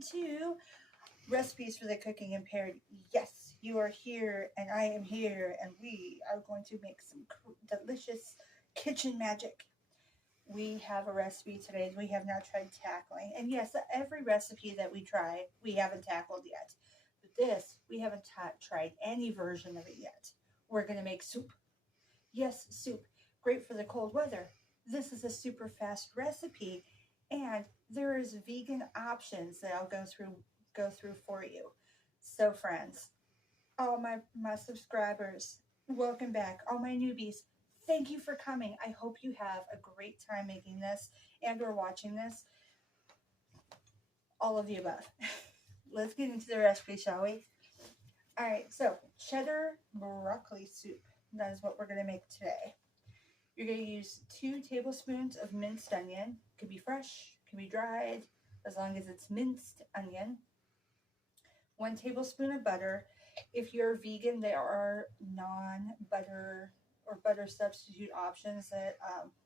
to Recipes for the Cooking Impaired. Yes, you are here and I am here, and we are going to make some delicious kitchen magic. We have a recipe today we have not tried tackling. And yes, every recipe that we try, we haven't tackled yet. But this, we haven't tried any version of it yet. We're going to make soup. Yes, soup. Great for the cold weather. This is a super fast recipe, and there is vegan options that I'll go through for you. So friends, all my subscribers, welcome back. All my newbies, thank you for coming. I hope you have a great time making this and or watching this. All of the above. Let's get into the recipe, shall we? All right, so cheddar broccoli soup. That is what we're going to make today. You're going to use 2 tablespoons of minced onion. Could be fresh, could be dried, as long as it's minced onion. 1 tablespoon of butter. If you're vegan, there are non-butter or butter substitute options that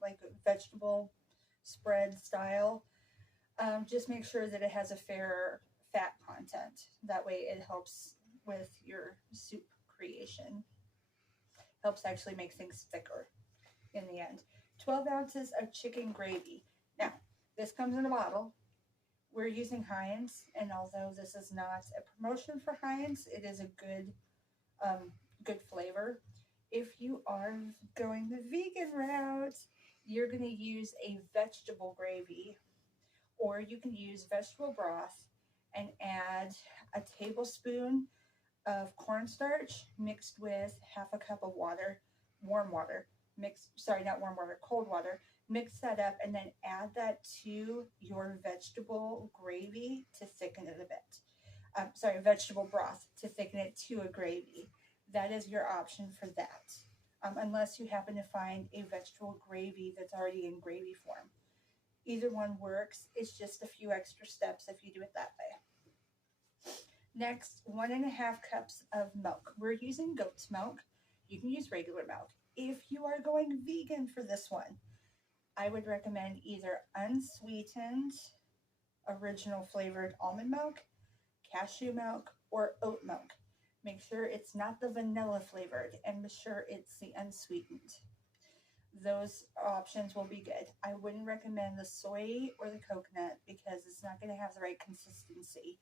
like vegetable spread style. Just make sure that it has a fair fat content. That way it helps with your soup creation. Helps actually make things thicker in the end. 12 ounces of chicken gravy. Now, this comes in a bottle. We're using Heinz, and although this is not a promotion for Heinz, it is a good flavor. If you are going the vegan route, you're going to use a vegetable gravy, or you can use vegetable broth and add a tablespoon of cornstarch mixed with half a cup of water, warm water. Not warm water, cold water. Mix that up and then add that to your vegetable gravy to thicken it a bit. Vegetable broth to thicken it to a gravy. That is your option for that. Unless you happen to find a vegetable gravy that's already in gravy form. Either one works. It's just a few extra steps if you do it that way. Next, 1.5 cups of milk. We're using goat's milk. You can use regular milk. If you are going vegan for this one, I would recommend either unsweetened, original flavored almond milk, cashew milk, or oat milk. Make sure it's not the vanilla flavored and make sure it's the unsweetened. Those options will be good. I wouldn't recommend the soy or the coconut because it's not going to have the right consistency,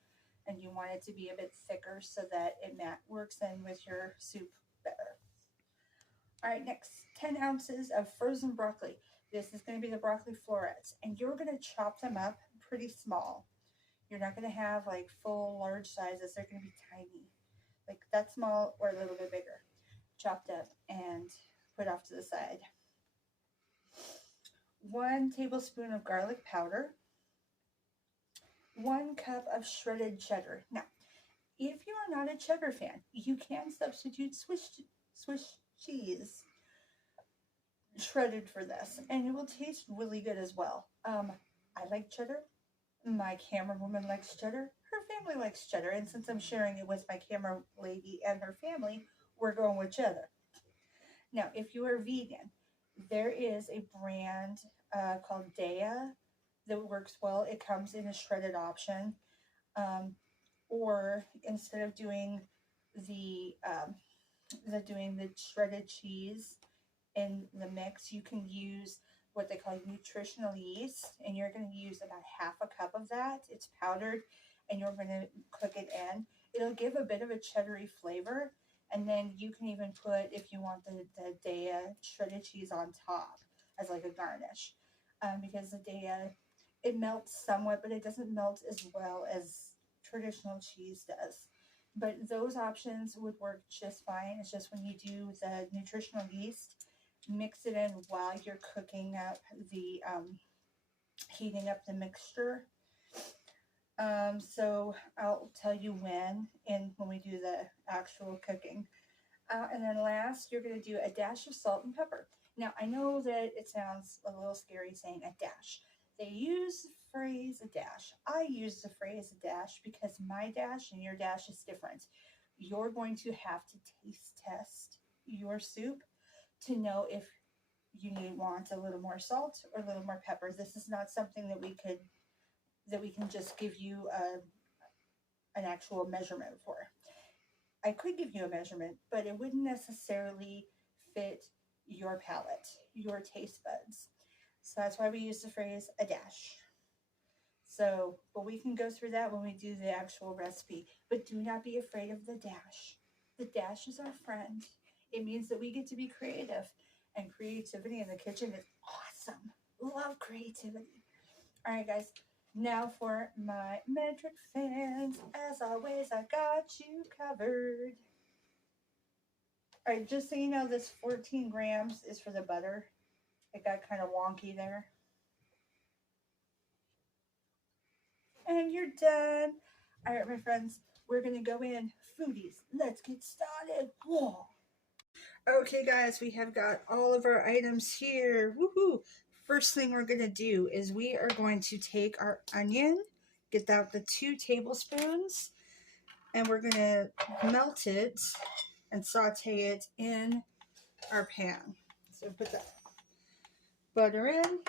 and you want it to be a bit thicker so that it works in with your soup better. All right, next, 10 ounces of frozen broccoli. This is going to be the broccoli florets, and you're going to chop them up pretty small. You're not going to have like full large sizes. They're going to be tiny, like that small or a little bit bigger. Chopped up and put off to the side. 1 tablespoon of garlic powder. 1 cup of shredded cheddar. Now, if you are not a cheddar fan, you can substitute Swiss cheese shredded for this, and it will taste really good as well. I like cheddar. My camera woman likes cheddar. Her family likes cheddar, and since I'm sharing it with my camera lady and her family, we're going with cheddar. Now, if you are vegan, there is a brand called Daya that works well. It comes in a shredded option, or instead of doing the shredded cheese in the mix, you can use what they call nutritional yeast, and you're going to use about half a cup of that. It's powdered, and you're going to cook it in. It'll give a bit of a cheddary flavor, and then you can even put, if you want, the Daya shredded cheese on top as like a garnish, because the Daya, it melts somewhat, but it doesn't melt as well as traditional cheese does. But those options would work just fine. It's just when you do the nutritional yeast, mix it in while you're cooking up the, heating up the mixture. So I'll tell you when we do the actual cooking. And then last, you're going to do a dash of salt and pepper. Now, I know that it sounds a little scary saying a dash. They use the phrase a dash. I use the phrase a dash because my dash and your dash is different. You're going to have to taste test your soup to know if you want a little more salt or a little more pepper. This is not something that we can just give you an actual measurement for. I could give you a measurement, but it wouldn't necessarily fit your palate, your taste buds. So that's why we use the phrase a dash. So, but we can go through that when we do the actual recipe. But do not be afraid of the dash. The dash is our friend. It means that we get to be creative. And creativity in the kitchen is awesome. Love creativity. All right, guys. Now for my metric fans. As always, I got you covered. All right, just so you know, this 14 grams is for the butter. It got kind of wonky there. And you're done. All right, my friends, we're going to go in. Foodies, let's get started. Whoa. Okay, guys, we have got all of our items here. Woohoo! First thing we're going to do is we are going to take our onion, get out the 2 tablespoons, and we're going to melt it and saute it in our pan. So put that butter in.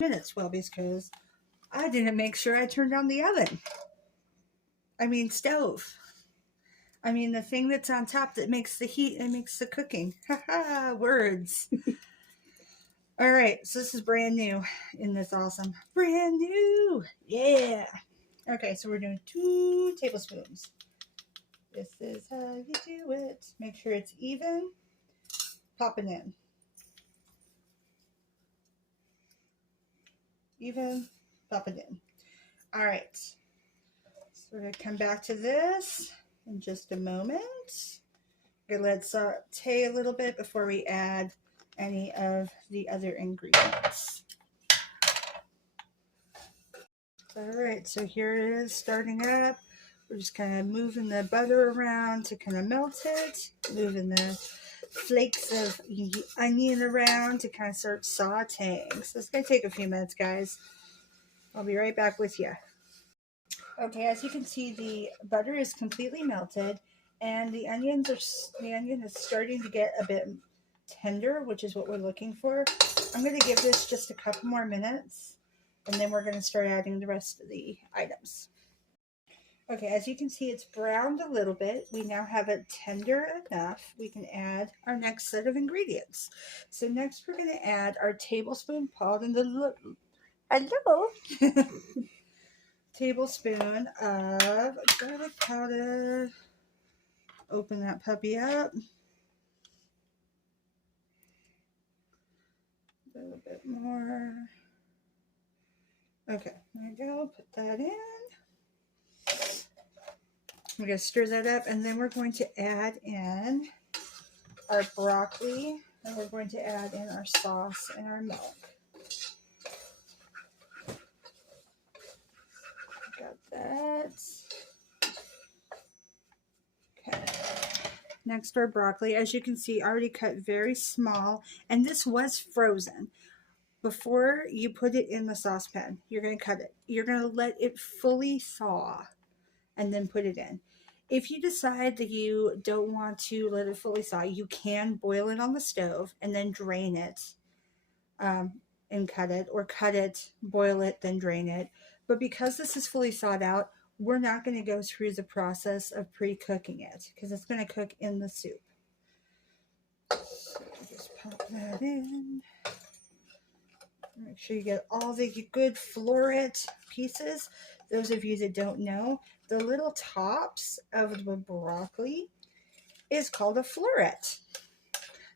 Minutes, well, because I didn't make sure I turned on the oven. Stove. The thing that's on top that makes the heat and makes the cooking. Haha, words. All right, so this is brand new in this awesome. Brand new. Yeah. Okay, so we're doing 2 tablespoons. This is how you do it. Make sure it's even. Pop it in. Even. Pop it in. All right. So we're going to come back to this in just a moment. We're going to let it saute a little bit before we add any of the other ingredients. All right, so here it is starting up. We're just kind of moving the butter around to kind of melt it, moving the flakes of onion around to kind of start sauteing. So it's going to take a few minutes, guys. I'll be right back with you. Okay, as you can see, the butter is completely melted, and the onion is starting to get a bit tender, which is what we're looking for. I'm going to give this just a couple more minutes, and then we're going to start adding the rest of the items. Okay, as you can see, it's browned a little bit. We now have it tender enough. We can add our next set of ingredients. So next, we're going to add our tablespoon tablespoon of garlic powder. Open that puppy up. A little bit more. Okay, there we go. Put that in. We're going to stir that up, and then we're going to add in our broccoli, and we're going to add in our sauce and our milk. Got that. Okay. Next, our broccoli. As you can see, already cut very small, and this was frozen. Before you put it in the saucepan, you're going to cut it. You're going to let it fully thaw and then put it in. If you decide that you don't want to let it fully thaw, you can boil it on the stove and then drain it and cut it, or cut it, boil it, then drain it. But because this is fully thawed out, we're not going to go through the process of pre-cooking it because it's going to cook in the soup. So just pop that in. Make sure you get all the good floret pieces. Those of you that don't know, the little tops of the broccoli is called a floret.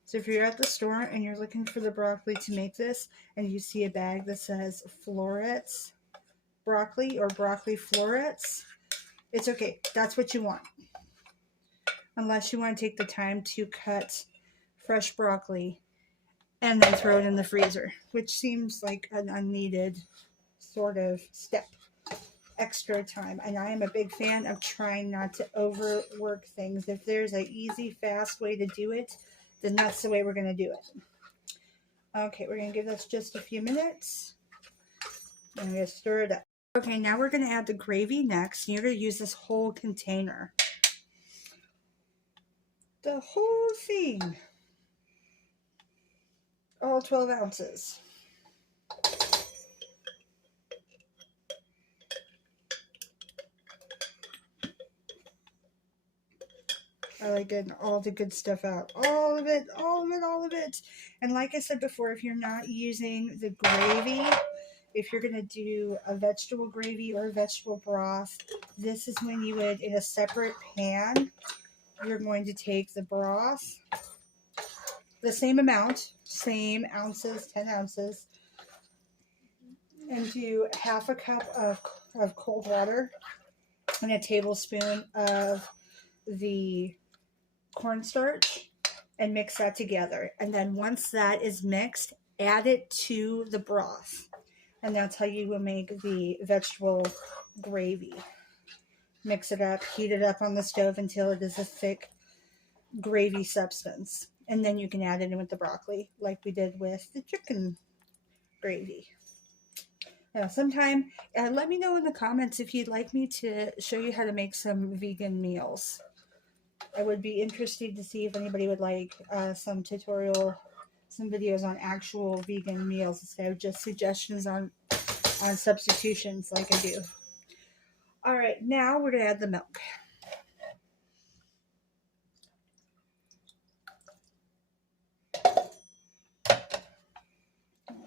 So if you're at the store and you're looking for the broccoli to make this, and you see a bag that says florets broccoli or broccoli florets, it's okay. That's what you want. Unless you want to take the time to cut fresh broccoli and then throw it in the freezer, which seems like an unneeded sort of step. Extra time. And I am a big fan of trying not to overwork things. If there's an easy, fast way to do it, then that's the way we're going to do it. Okay, we're going to give this just a few minutes. I'm going to stir it up. Okay, now we're going to add the gravy next. You're going to use this whole container. The whole thing. All 12 ounces. I like getting all the good stuff out. All of it, all of it, all of it. And like I said before, if you're not using the gravy, if you're going to do a vegetable gravy or a vegetable broth, this is when you would, in a separate pan, you're going to take the broth, the same amount, same ounces, 10 ounces, and do half a cup of cold water and a tablespoon of the cornstarch and mix that together. And then once that is mixed, add it to the broth. And that's how you will make the vegetable gravy. Mix it up, heat it up on the stove until it is a thick gravy substance. And then you can add it in with the broccoli like we did with the chicken gravy. Now, sometime, let me know in the comments if you'd like me to show you how to make some vegan meals. I would be interested to see if anybody would like some videos on actual vegan meals instead of just suggestions on substitutions like I do. All right, now we're going to add the milk.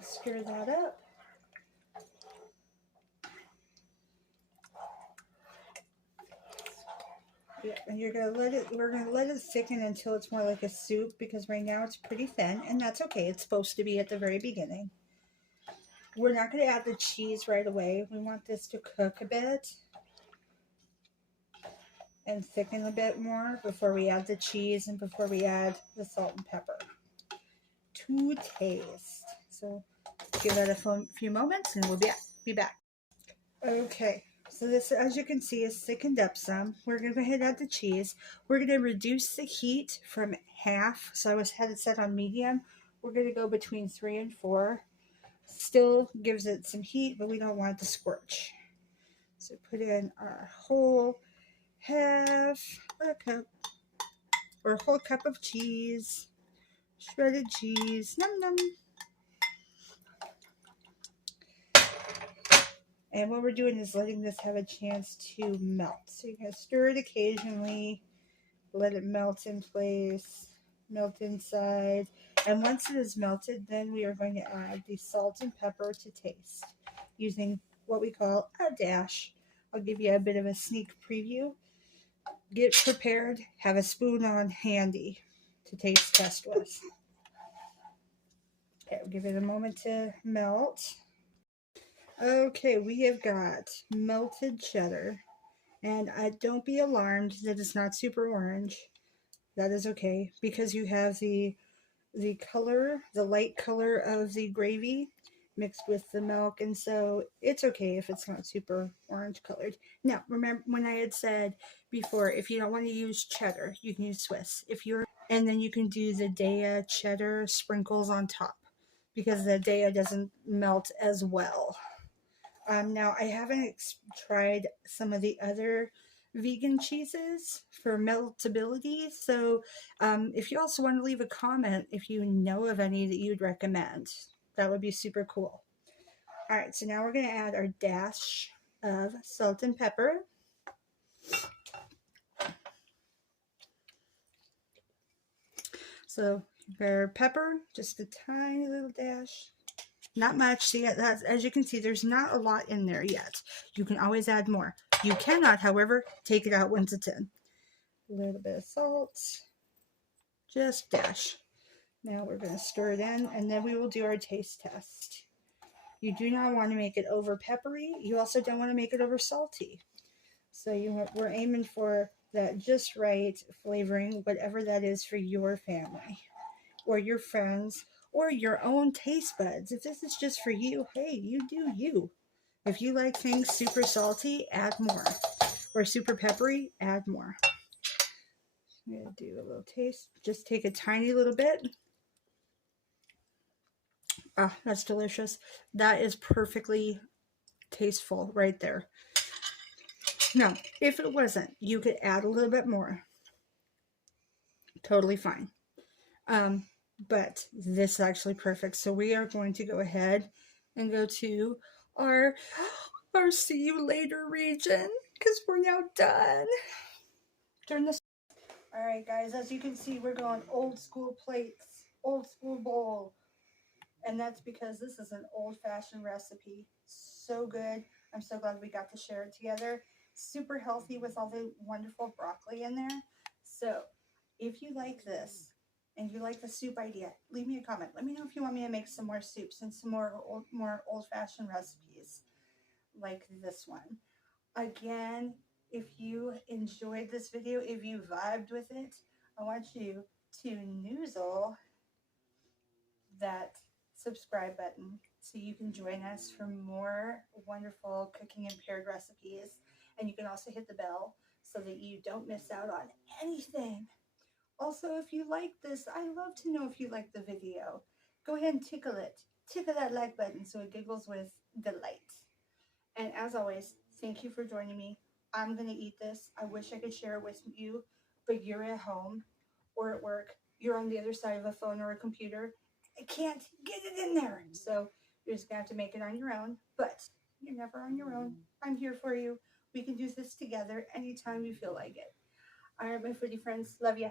Stir that up. Yeah, and we're gonna let it thicken until it's more like a soup, because right now it's pretty thin, and that's okay. It's supposed to be at the very beginning. We're not gonna add the cheese right away. We want this to cook a bit and thicken a bit more before we add the cheese and before we add the salt and pepper to taste. So give that a few moments and we'll be back. Okay. So this, as you can see, is thickened up some. We're going to go ahead and add the cheese. We're going to reduce the heat from half. So I had it set on medium. We're going to go between 3 and 4. Still gives it some heat, but we don't want it to scorch. So put in our whole half a cup, or a whole cup of cheese, shredded cheese. Num num. And what we're doing is letting this have a chance to melt. So you're going to stir it occasionally, let it melt in place, melt inside. And once it is melted, then we are going to add the salt and pepper to taste using what we call a dash. I'll give you a bit of a sneak preview. Get prepared, have a spoon on handy to taste test with. Okay, we'll give it a moment to melt. Okay, we have got melted cheddar, and don't be alarmed that it's not super orange. That is okay, because you have the color, the light color of the gravy mixed with the milk, and so it's okay if it's not super orange colored. Now, remember when I had said before, if you don't want to use cheddar, you can use Swiss. And then you can do the Daya cheddar sprinkles on top, because the Daya doesn't melt as well. Now, I haven't tried some of the other vegan cheeses for meltability, so if you also want to leave a comment if you know of any that you'd recommend, that would be super cool. All right, so now we're going to add our dash of salt and pepper. So our pepper, just a tiny little dash. Not much. See, as you can see, there's not a lot in there yet. You can always add more. You cannot, however, take it out once it's in. A little bit of salt. Just dash. Now we're going to stir it in, and then we will do our taste test. You do not want to make it over peppery. You also don't want to make it over salty. So we're aiming for that just right flavoring, whatever that is for your family or your friends, or your own taste buds. If this is just for you, hey, you do you. If you like things super salty, add more. Or super peppery, add more. I'm going to do a little taste. Just take a tiny little bit. Ah, that's delicious. That is perfectly tasteful right there. Now, if it wasn't, you could add a little bit more. Totally fine. But this is actually perfect. So we are going to go ahead and go to our see you later region, because we're now done. Turn this. All right, guys, as you can see, we're going old school plates, old school bowl. And that's because this is an old-fashioned recipe. So good. I'm so glad we got to share it together. Super healthy with all the wonderful broccoli in there. So if you like this and you like the soup idea, leave me a comment. Let me know if you want me to make some more soups and some more old-fashioned recipes like this one. Again, if you enjoyed this video, if you vibed with it, I want you to noozle that subscribe button so you can join us for more wonderful cooking impaired recipes. And you can also hit the bell so that you don't miss out on anything. Also, if you like this, I love to know if you like the video. Go ahead and tickle it. Tickle that like button so it giggles with delight. And as always, thank you for joining me. I'm going to eat this. I wish I could share it with you, but you're at home or at work. You're on the other side of a phone or a computer. I can't get it in there. So you're just going to have to make it on your own. But you're never on your own. I'm here for you. We can do this together anytime you feel like it. All right, my foodie friends. Love ya.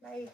Bye.